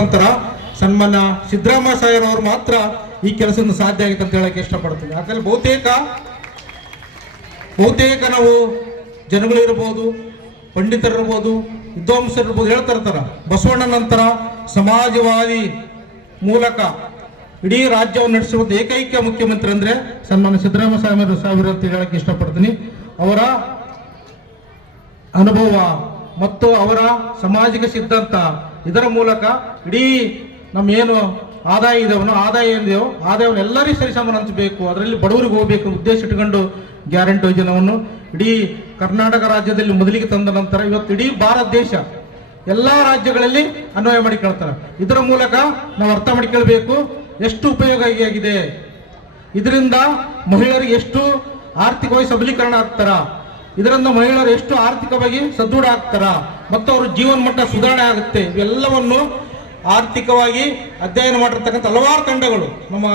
ನಂತರ ಸನ್ಮಾನ್ಯ ಸಿದ್ದರಾಮಯ್ಯ ಸಾಹೇಬರವರು ಮಾತ್ರ ಈ ಕೆಲಸದಿಂದ ಸಾಧ್ಯ ಆಗಿತ್ತು ಅಂತ ಹೇಳಕ್ಕೆ ಇಷ್ಟಪಡ್ತೀನಿ. ಯಾಕಂದ್ರೆ ಬಹುತೇಕ ನಾವು ಜನಗಳಿರ್ಬೋದು, ಪಂಡಿತರಿರ್ಬೋದು, ವಿದ್ವಾಂಸರಿರ್ಬೋದು ಹೇಳ್ತಾ ಇರ್ತಾರ, ಬಸವಣ್ಣ ನಂತರ ಸಮಾಜವಾದಿ ಮೂಲಕ ಇಡೀ ರಾಜ್ಯವನ್ನು ನಡೆಸಿರುವಂಥ ಏಕೈಕ ಮುಖ್ಯಮಂತ್ರಿ ಅಂದ್ರೆ ಸನ್ಮಾನ್ಯ ಸಿದ್ದರಾಮಯ್ಯ ಸಾಹೇಬರು ಅಂತ ಹೇಳಕ್ಕೆ ಇಷ್ಟಪಡ್ತೀನಿ. ಅವರ ಅನುಭವ ಮತ್ತು ಅವರ ಸಾಮಾಜಿಕ ಸಿದ್ಧಾಂತ ಇದರ ಮೂಲಕ ಇಡೀ ನಮ್ಮೇನು ಆದಾಯ ಇದೆವೋ ಆದಾಯವನ್ನು ಎಲ್ಲರಿಗೂ ಸರಿಸಮ ಹಂಚಬೇಕು, ಅದರಲ್ಲಿ ಬಡವರಿಗೆ ಹೋಗಬೇಕು ಉದ್ದೇಶ ಇಟ್ಟುಕೊಂಡು ಗ್ಯಾರಂಟಿ ಯೋಜನೆಯನ್ನು ಇಡೀ ಕರ್ನಾಟಕ ರಾಜ್ಯದಲ್ಲಿ ಮೊದಲಿಗೆ ತಂದ ನಂತರ ಇವತ್ತು ಇಡೀ ಭಾರತ ದೇಶ ಎಲ್ಲ ರಾಜ್ಯಗಳಲ್ಲಿ ಅನ್ವಯ ಮಾಡಿಕೊಳ್ತಾರೆ. ಇದರ ಮೂಲಕ ನಾವು ಅರ್ಥ ಮಾಡಿಕೊಳ್ಬೇಕು ಎಷ್ಟು ಉಪಯೋಗಿಯಾಗಿದೆ, ಇದರಿಂದ ಮಹಿಳೆಯರಿಗೆ ಎಷ್ಟು ಆರ್ಥಿಕವಾಗಿ ಸಬಲೀಕರಣ ಆಗ್ತಾರ, ಇದರಿಂದ ಮಹಿಳೆಯರು ಎಷ್ಟು ಆರ್ಥಿಕವಾಗಿ ಸದೃಢ ಆಗ್ತಾರ ಮತ್ತು ಅವ್ರ ಜೀವನ ಮಟ್ಟ ಸುಧಾರಣೆ ಆಗುತ್ತೆ. ಇವೆಲ್ಲವನ್ನು ಆರ್ಥಿಕವಾಗಿ ಅಧ್ಯಯನ ಮಾಡಿರ್ತಕ್ಕಂಥ ಹಲವಾರು ತಂಡಗಳು ನಮ್ಮ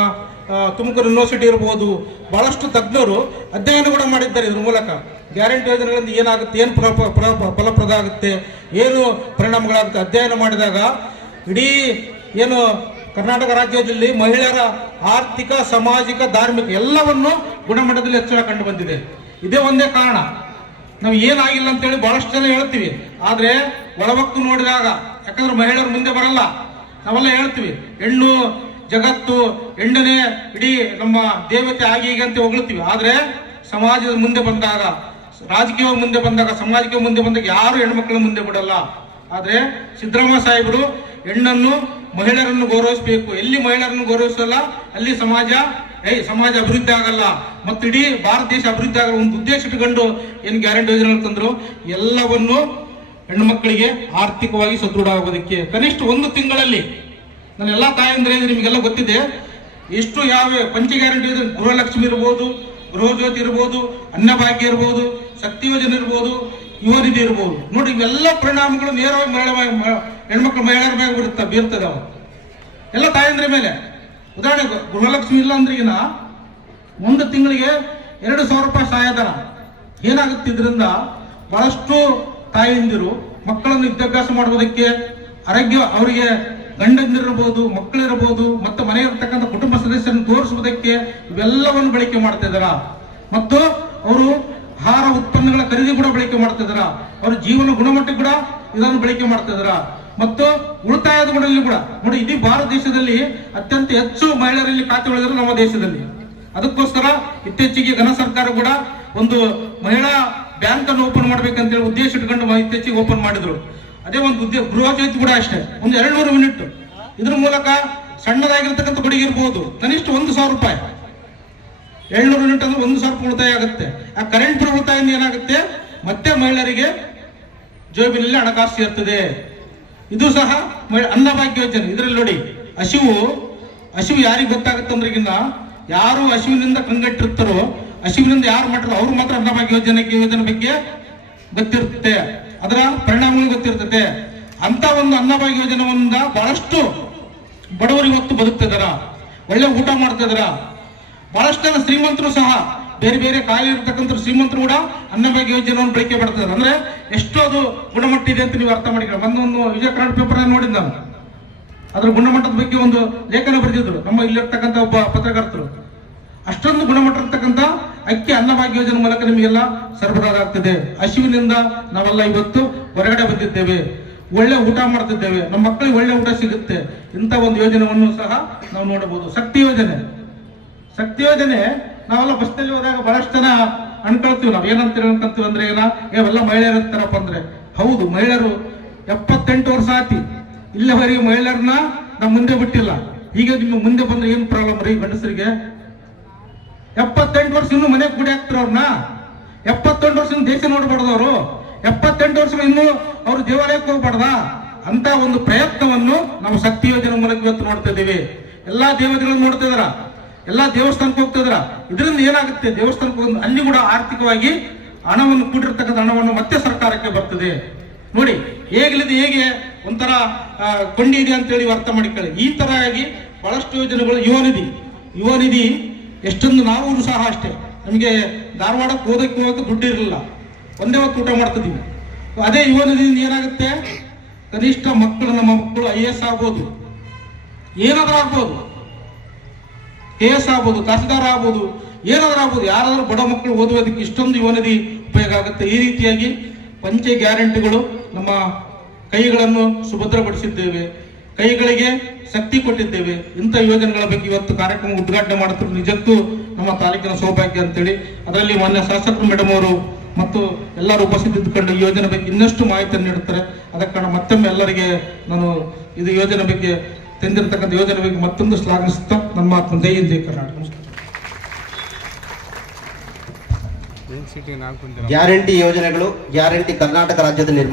ತುಮಕೂರು ಯೂನಿವರ್ಸಿಟಿ ಇರ್ಬೋದು, ಬಹಳಷ್ಟು ತಜ್ಞರು ಅಧ್ಯಯನ ಕೂಡ ಮಾಡಿದ್ದಾರೆ. ಇದ್ರ ಮೂಲಕ ಗ್ಯಾರಂಟಿ ಯೋಜನೆಗಳಿಂದ ಏನಾಗುತ್ತೆ, ಏನು ಫಲಪ್ರದ ಆಗುತ್ತೆ, ಏನು ಪರಿಣಾಮಗಳಾಗುತ್ತೆ ಅಧ್ಯಯನ ಮಾಡಿದಾಗ ಇಡೀ ಏನು ಕರ್ನಾಟಕ ರಾಜ್ಯದಲ್ಲಿ ಮಹಿಳೆಯರ ಆರ್ಥಿಕ, ಸಾಮಾಜಿಕ, ಧಾರ್ಮಿಕ ಎಲ್ಲವನ್ನು ಗುಣಮಟ್ಟದಲ್ಲಿ ಹೆಚ್ಚಳ ಕಂಡು ಬಂದಿದೆ. ಇದೇ ಒಂದೇ ಕಾರಣ. ನಾವು ಏನಾಗಿಲ್ಲ ಅಂತೇಳಿ ಬಹಳಷ್ಟು ಜನ ಹೇಳ್ತೀವಿ, ಆದರೆ ಒಳಮಕ್ಕು ನೋಡಿದಾಗ, ಯಾಕಂದ್ರೆ ಮಹಿಳೆಯರು ಮುಂದೆ ಬರಲ್ಲ, ನಾವೆಲ್ಲ ಹೇಳ್ತೀವಿ ಹೆಣ್ಣು ಜಗತ್ತು, ಹೆಣ್ಣನೇ ಇಡೀ ನಮ್ಮ ದೇವತೆ ಆಗಿ ಹೀಗೆ ಅಂತ ಹೊಗಳ್ತೀವಿ. ಆದರೆ ಸಮಾಜದ ಮುಂದೆ ಬಂದಾಗ, ರಾಜಕೀಯ ಮುಂದೆ ಬಂದಾಗ, ಸಮಾಜಕ್ಕೆ ಮುಂದೆ ಬಂದಾಗ ಯಾರು ಹೆಣ್ಮಕ್ಳ ಮುಂದೆ ಬಿಡಲ್ಲ. ಆದರೆ ಸಿದ್ದರಾಮಯ್ಯ ಸಾಹೇಬರು ಹೆಣ್ಣನ್ನು, ಮಹಿಳೆಯರನ್ನು ಗೌರವಿಸಬೇಕು. ಎಲ್ಲಿ ಮಹಿಳೆಯರನ್ನು ಗೌರವಿಸಲ್ಲ ಅಲ್ಲಿ ಸಮಾಜ ಅಭಿವೃದ್ಧಿ ಆಗಲ್ಲ ಮತ್ತು ಇಡೀ ಭಾರತ ದೇಶ ಅಭಿವೃದ್ಧಿ ಆಗಲ್ಲ. ಒಂದು ಉದ್ದೇಶ ಇಟ್ಟುಕೊಂಡು ಏನು ಗ್ಯಾರಂಟಿ ಯೋಜನೆ ತಂದ್ರು, ಎಲ್ಲವನ್ನು ಹೆಣ್ಣು ಮಕ್ಕಳಿಗೆ ಆರ್ಥಿಕವಾಗಿ ಸದೃಢ ಆಗೋದಕ್ಕೆ ಕನಿಷ್ಠ ಒಂದು ತಿಂಗಳಲ್ಲಿ, ನನ್ನ ಎಲ್ಲ ತಾಯಂದ್ರೆ ನಿಮಗೆಲ್ಲ ಗೊತ್ತಿದೆ ಎಷ್ಟು ಯಾವ ಪಂಚ ಗ್ಯಾರಂಟಿ ಇದೆ. ಗೃಹಲಕ್ಷ್ಮಿ ಇರ್ಬೋದು, ಗೃಹ ಜ್ಯೋತಿ ಇರ್ಬೋದು, ಅನ್ನಭಾಗ್ಯ ಇರ್ಬೋದು, ಶಕ್ತಿ ಯೋಜನೆ ಇರ್ಬೋದು, ಯುವ ನಿಧಿ ಇರ್ಬೋದು. ನೋಡಿ, ಇವೆಲ್ಲ ಪರಿಣಾಮಗಳು ನೇರವಾಗಿ ಹೆಣ್ಮಕ್ಳು ಮಹಿಳೆಯರ ಮೇಲೆ ಬೀರ್ತದೆ. ಅವು ಎಲ್ಲ ತಾಯಂದ್ರ ಮೇಲೆ. ಉದಾಹರಣೆಗೆ ಗೃಹಲಕ್ಷ್ಮಿ ಇಲ್ಲ ಅಂದ್ರೆ ಈಗಿನ ಒಂದು ತಿಂಗಳಿಗೆ 2,000 ರೂಪಾಯಿ ಸಹಾಯಧನ. ಏನಾಗುತ್ತೆ ಇದರಿಂದ? ಬಹಳಷ್ಟು ತಾಯಂದಿರು ಮಕ್ಕಳನ್ನು ವಿದ್ಯಾಭ್ಯಾಸ ಮಾಡುವುದಕ್ಕೆ, ಆರೋಗ್ಯ ಅವರಿಗೆ ಗಂಡಂದಿರಬಹುದು, ಮಕ್ಕಳಿರಬಹುದು ಮತ್ತು ಮನೆ ಇರತಕ್ಕಂಥ ಕುಟುಂಬ ಸದಸ್ಯರನ್ನು ತೋರಿಸುವುದಕ್ಕೆ ಇವೆಲ್ಲವನ್ನು ಬಳಕೆ ಮಾಡ್ತಾ ಇದ್ದಾರ. ಮತ್ತು ಅವರು ಆಹಾರ ಉತ್ಪನ್ನಗಳ ಖರೀದಿ ಕೂಡ ಬಳಕೆ ಮಾಡ್ತಾ ಇದ್ದಾರ. ಅವ್ರ ಜೀವನ ಗುಣಮಟ್ಟ ಕೂಡ ಇದನ್ನು ಬಳಕೆ ಮಾಡ್ತಾ ಇದ್ದಾರ. ಮತ್ತು ಉಳಿತಾಯದ ಗುಣದಲ್ಲಿ ಕೂಡ ನೋಡಿ, ಇಡೀ ಭಾರತ ದೇಶದಲ್ಲಿ ಅತ್ಯಂತ ಹೆಚ್ಚು ಮಹಿಳೆಯರಲ್ಲಿ ಖಾತೆ ಹೊಡೆದರು ನಮ್ಮ ದೇಶದಲ್ಲಿ. ಅದಕ್ಕೋಸ್ಕರ ಇತ್ತೀಚೆಗೆ ಘನ ಸರ್ಕಾರ ಕೂಡ ಒಂದು ಮಹಿಳಾ ಬ್ಯಾಂಕ್ ಅನ್ನು ಓಪನ್ ಮಾಡ್ಬೇಕಂತೇಳಿ ಉದ್ದೇಶ ಇಟ್ಕೊಂಡು ಇತ್ತೀಚೆಗೆ ಓಪನ್ ಮಾಡಿದ್ರು. ಅದೇ ಒಂದು ಗೃಹ ಜ್ಯೋತಿ ಕೂಡ ಅಷ್ಟೇ, ಒಂದು 200 ಯೂನಿಟ್. ಇದ್ರ ಮೂಲಕ ಸಣ್ಣದಾಗಿರ್ತಕ್ಕಂಥ ಕೊಡುಗೆ ಇರ್ಬೋದು, ಕನಿಷ್ಠ 1,000 ರೂಪಾಯಿ. 700 ಯೂನಿಟ್ ಅಂದ್ರೆ 1,000 ರೂಪಾಯಿ ಉಳಿತಾಯ ಆಗುತ್ತೆ. ಆ ಕರೆಂಟ್ ಉಳಿತಾಯದಿಂದ ಏನಾಗುತ್ತೆ, ಮತ್ತೆ ಮಹಿಳೆಯರಿಗೆ ಜೋಬಿನಲ್ಲಿ ಹಣಕಾಸು ಇರ್ತದೆ. ಇದು ಸಹ ಅನ್ನಭಾಗ್ಯ ಯೋಜನೆ. ಇದರಲ್ಲಿ ನೋಡಿ, ಹಸಿವು ಯಾರಿಗೆ ಗೊತ್ತಾಗುತ್ತೆ ಅಂದ್ರೆಗಿನ್ನ ಯಾರು ಹಸಿವಿನಿಂದ ಕಂಗೆಟ್ಟಿರ್ತಾರೋ, ಹಸಿವಿನಿಂದ ಯಾರು ಮಾಡ್ತಾರೋ ಅವ್ರು ಮಾತ್ರ ಅನ್ನಭಾಗ್ಯ ಯೋಜನೆ ಬಗ್ಗೆ ಗೊತ್ತಿರುತ್ತೆ, ಅದರ ಪರಿಣಾಮಗಳು ಗೊತ್ತಿರ್ತದೆ. ಅಂತ ಒಂದು ಅನ್ನಭಾಗ್ಯ ಯೋಜನೆಯಿಂದ ಬಹಳಷ್ಟು ಬಡವರು ಇವತ್ತು ಬದುಕ್ತಿದಾರ, ಒಳ್ಳೆ ಊಟ ಮಾಡ್ತಿದಾರ. ಬಹಳಷ್ಟು ಜನ ಶ್ರೀಮಂತರು ಸಹ, ಬೇರೆ ಬೇರೆ ಕಾಯಿಲೆ ಇರತಕ್ಕಂಥ ಶ್ರೀಮಂತರು ಕೂಡ ಅನ್ನಭಾಗ್ಯ ಯೋಜನೆಯನ್ನು ಬಳಕೆ ಮಾಡ್ತಿದ್ದಾರೆ. ಅಂದ್ರೆ ಎಷ್ಟು ಅದು ಗುಣಮಟ್ಟ ಇದೆ ಅಂತ ನೀವು ಅರ್ಥ ಮಾಡಿಕೊಳ್ಳಿ. ಒಂದೊಂದು ವಿಜಯ ಕನ್ನಡ ಪೇಪರ್ ನೋಡಿದ್ ನಾನು, ಅದ್ರ ಗುಣಮಟ್ಟದ ಬಗ್ಗೆ ಒಂದು ಲೇಖನ ಬರೆದಿದ್ರು ನಮ್ಮ ಇಲ್ಲಿರ್ತಕ್ಕಂಥ ಒಬ್ಬ ಪತ್ರಕರ್ತರು. ಅಷ್ಟೊಂದು ಗುಣಮಟ್ಟ ಇರ್ತಕ್ಕಂಥ ಅಕ್ಕಿ ಅನ್ನಭಾಗ್ಯ ಯೋಜನೆ ಮೂಲಕ ನಿಮಗೆಲ್ಲ ಸರಬರಾಜು ಆಗ್ತದೆ. ಹಸಿವಿನಿಂದ ನಾವೆಲ್ಲ ಇವತ್ತು ಹೊರಗಡೆ ಬಂದಿದ್ದೇವೆ, ಒಳ್ಳೆ ಊಟ ಮಾಡ್ತಿದ್ದೇವೆ, ನಮ್ಮ ಮಕ್ಕಳಿಗೆ ಒಳ್ಳೆ ಊಟ ಸಿಗುತ್ತೆ. ಇಂಥ ಒಂದು ಯೋಜನೆಯನ್ನು ಸಹ ನಾವು ನೋಡಬಹುದು. ಶಕ್ತಿ ಯೋಜನೆ ನಾವೆಲ್ಲ ಬಸ್ನಲ್ಲಿ ಹೋದಾಗ ಬಹಳಷ್ಟು ಜನ ಅನ್ಕೊಳ್ತೀವಿ, ನಾವು ಏನಂತ ಅನ್ಕೊಂತೀವಿ ಅಂದ್ರೆ ಎಲ್ಲ ಮಹಿಳೆಯರು ಇರ್ತಾರಪ್ಪ ಅಂದ್ರೆ. ಹೌದು, ಮಹಿಳೆಯರು 78 ವರ್ಷ ಆತಿ ಇಲ್ಲಿವರೆಗೆ ಮಹಿಳೆಯರನ್ನ ನಾವು ಮುಂದೆ ಬಿಟ್ಟಿಲ್ಲ. ಈಗ ನಿಮ್ಮ ಮುಂದೆ ಬಂದ್ರೆ ಏನ್ ಪ್ರಾಬ್ಲಮ್ ರೀ ಗಂಡಸರಿಗೆ? 78 ವರ್ಷ ಇನ್ನೂ ಮನೆ ಕೂಡಿ ಹಾಕ್ತಾರ ಅವ್ರನ್ನ. 78 ವರ್ಷ ದೇಶ ನೋಡ್ಬಾರ್ದವ್ರು. 78 ವರ್ಷ ಇನ್ನೂ ಅವ್ರು ದೇವಾಲಯಕ್ಕೆ ಹೋಗ್ಬಾರ್ದ? ಅಂತ ಒಂದು ಪ್ರಯತ್ನವನ್ನು ನಾವು ಶಕ್ತಿ ಯೋಜನೆ ಮೂಲಕ ಇವತ್ತು ನೋಡ್ತಾ ಇದ್ದೀವಿ. ಎಲ್ಲಾ ದೇವತೆಗಳನ್ನು ನೋಡ್ತಾ ಇದಾರ, ಎಲ್ಲಾ ದೇವಸ್ಥಾನಕ್ಕೆ ಹೋಗ್ತಾ ಇದಾರ. ಇದರಿಂದ ಏನಾಗುತ್ತೆ, ದೇವಸ್ಥಾನಕ್ಕೆ ಹೋಗಿ ಅಲ್ಲಿ ಕೂಡ ಆರ್ಥಿಕವಾಗಿ ಹಣವನ್ನು ಕೂಡಿರ್ತಕ್ಕಂಥ ಹಣವನ್ನು ಮತ್ತೆ ಸರ್ಕಾರಕ್ಕೆ ಬರ್ತದೆ. ನೋಡಿ ಹೇಗೆ ಒಂಥರ ಕೊಂಡಿ ಇದೆ ಅಂತೇಳಿ ಅರ್ಥ ಮಾಡಿಕೊಳ್ಳಿ. ಈ ತರ ಆಗಿ ಬಹಳಷ್ಟು ಯೋಜನೆಗಳು. ಯುವ ನಿಧಿ ಎಷ್ಟೊಂದು, ನಾವು ಸಹ ಅಷ್ಟೇ, ನಮಗೆ ಧಾರವಾಡಕ್ಕೆ ಹೋಗಕ್ಕೆ ದುಡ್ಡು ಇರಲಿಲ್ಲ, ಒಂದೇ ಹೊತ್ತು ಊಟ ಮಾಡ್ತಿದ್ದೀವಿ. ಅದೇ ಯುವ ನಿಧಿಯಿಂದ ಏನಾಗುತ್ತೆ, ಕನಿಷ್ಠ ಮಕ್ಕಳು, ನಮ್ಮ ಮಕ್ಕಳು IAS ಆಗ್ಬೋದು, ಏನಾದ್ರೂ ಆಗ್ಬೋದು, KS ಆಗ್ಬೋದು, ತಹಸೀಲ್ದಾರ್ ಆಗ್ಬೋದು, ಏನಾದ್ರೂ ಆಗ್ಬೋದು. ಯಾರಾದ್ರೂ ಬಡ ಮಕ್ಕಳು ಓದುವುದಕ್ಕೆ ಇಷ್ಟೊಂದು ಯುವನಿಧಿ ಉಪಯೋಗ ಆಗುತ್ತೆ. ಈ ರೀತಿಯಾಗಿ ಪಂಚ ಗ್ಯಾರಂಟಿಗಳು ನಮ್ಮ ಕೈಗಳನ್ನು ಸುಭದ್ರಪಡಿಸಿದ್ದೇವೆ, ಕೈಗಳಿಗೆ ಶಕ್ತಿ ಕೊಟ್ಟಿದ್ದೇವೆ. ಇಂಥ ಯೋಜನೆಗಳ ಬಗ್ಗೆ ಇವತ್ತು ಕಾರ್ಯಕ್ರಮ ಉದ್ಘಾಟನೆ ಮಾಡುತ್ತಿರುವ ನಿಜಕ್ಕೂ ನಮ್ಮ ತಾಲೂಕಿನ ಸೌಭಾಗ್ಯ ಅಂತೇಳಿ. ಅದರಲ್ಲಿ ಮಾನ್ಯ ಶಾಸಕರು ಮೇಡಮ್ ಅವರು ಮತ್ತು ಎಲ್ಲರೂ ಉಪಸ್ಥಿತಿದ್ದುಕೊಂಡು ಈ ಯೋಜನೆ ಬಗ್ಗೆ ಇನ್ನಷ್ಟು ಮಾಹಿತಿಯನ್ನು ನೀಡುತ್ತಾರೆ. ಅದಕ್ಕೆ ಕಾರಣ ಮತ್ತೊಮ್ಮೆ ಎಲ್ಲರಿಗೆ ನಾನು ಇದು ಯೋಜನೆ ಬಗ್ಗೆ ತಂದಿರತಕ್ಕಂಥ ಯೋಜನೆ ಬಗ್ಗೆ ಮತ್ತೊಂದು ಶ್ಲಾಘಿಸುತ್ತಾ ನನ್ನ ಮಾತನ್ನು ಜೈ ಹಿಂದ್ ಜೈ ಕರ್ನಾಟಕ. ಗ್ಯಾರಂಟಿ ಯೋಜನೆಗಳು, ಗ್ಯಾರಂಟಿ ಕರ್ನಾಟಕ ರಾಜ್ಯದ ನಿರ್ಮಾಣ